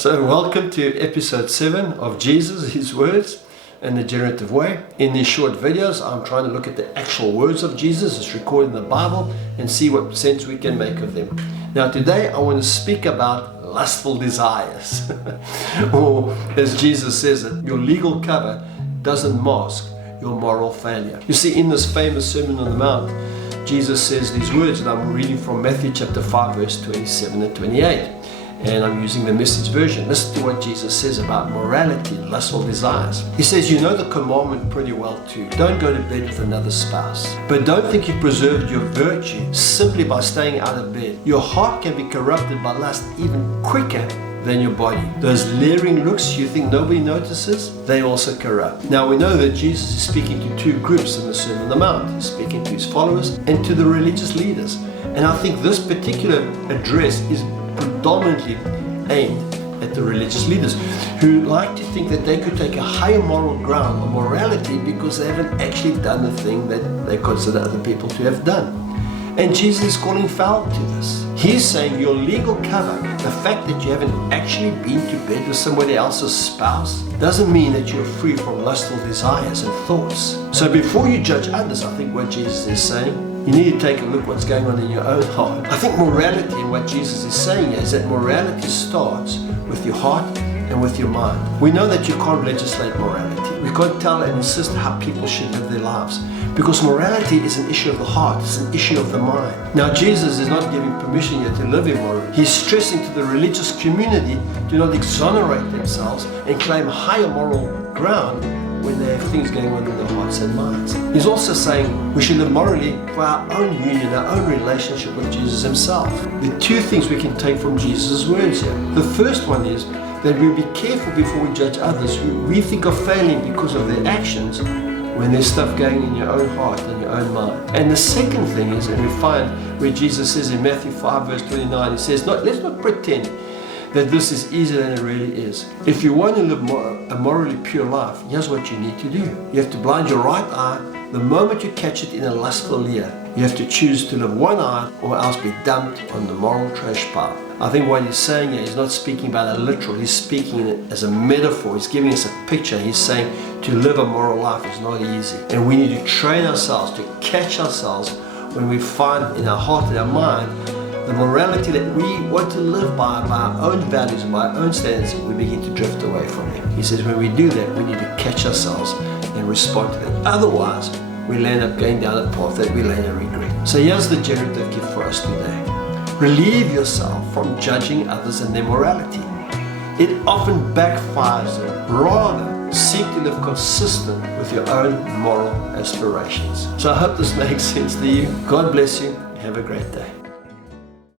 So welcome to episode 7 of Jesus, His Words, and the Generative Way. In these short videos, I'm trying to look at the actual words of Jesus as recorded in the Bible and see what sense we can make of them. Now today I want to speak about lustful desires. Or as Jesus says it, your legal cover doesn't mask your moral failure. You see, in this famous Sermon on the Mount, Jesus says these words, and I'm reading from Matthew chapter 5 verse 27 and 28. And I'm using the Message version. Listen to what Jesus says about morality and lustful desires. He says, you know the commandment pretty well too. Don't go to bed with another spouse. But don't think you preserved your virtue simply by staying out of bed. Your heart can be corrupted by lust even quicker than your body. Those leering looks you think nobody notices, they also corrupt. Now we know that Jesus is speaking to two groups in the Sermon on the Mount. He's speaking to his followers and to the religious leaders. And I think this particular address is predominantly aimed at the religious leaders who like to think that they could take a higher moral ground on morality because they haven't actually done the thing that they consider other people to have done. And Jesus is calling foul to this. He's saying your legal cover, the fact that you haven't actually been to bed with somebody else's spouse, doesn't mean that you're free from lustful desires and thoughts. So before you judge others, I think what Jesus is saying, you need to take a look what's going on in your own heart. I think morality, and what Jesus is saying is that morality starts with your heart and with your mind. We know that you can't legislate morality. We can't tell and insist how people should live their lives, because morality is an issue of the heart, it's an issue of the mind. Now Jesus is not giving permission yet to live immorally. He's stressing to the religious community to not exonerate themselves and claim higher moral ground when they have things going on in their hearts and minds. He's also saying we should live morally for our own union, our own relationship with Jesus himself. There are two things we can take from Jesus' words here. The first one is that we'll be careful before we judge others who we think are failing because of their actions when there's stuff going in your own heart and your own mind. And the second thing is, and we find where Jesus says in Matthew 5 verse 29, he says, let's not pretend that this is easier than it really is. If you want to live a morally pure life, here's what you need to do. You have to blind your right eye the moment you catch it in a lustful leer. You have to choose to live one eye or else be dumped on the moral trash pile. I think what he's saying here, he's not speaking about a literal, he's speaking it as a metaphor. He's giving us a picture. He's saying to live a moral life is not easy. And we need to train ourselves to catch ourselves when we find in our heart and our mind the morality that we want to live by our own values and by our own standards, we begin to drift away from them. He says when we do that, we need to catch ourselves and respond to that. Otherwise, we'll end up going down a path that we later regret. So here's the generative gift for us today. Relieve yourself from judging others and their morality. It often backfires. Rather, seek to live consistent with your own moral aspirations. So I hope this makes sense to you. God bless you. Have a great day.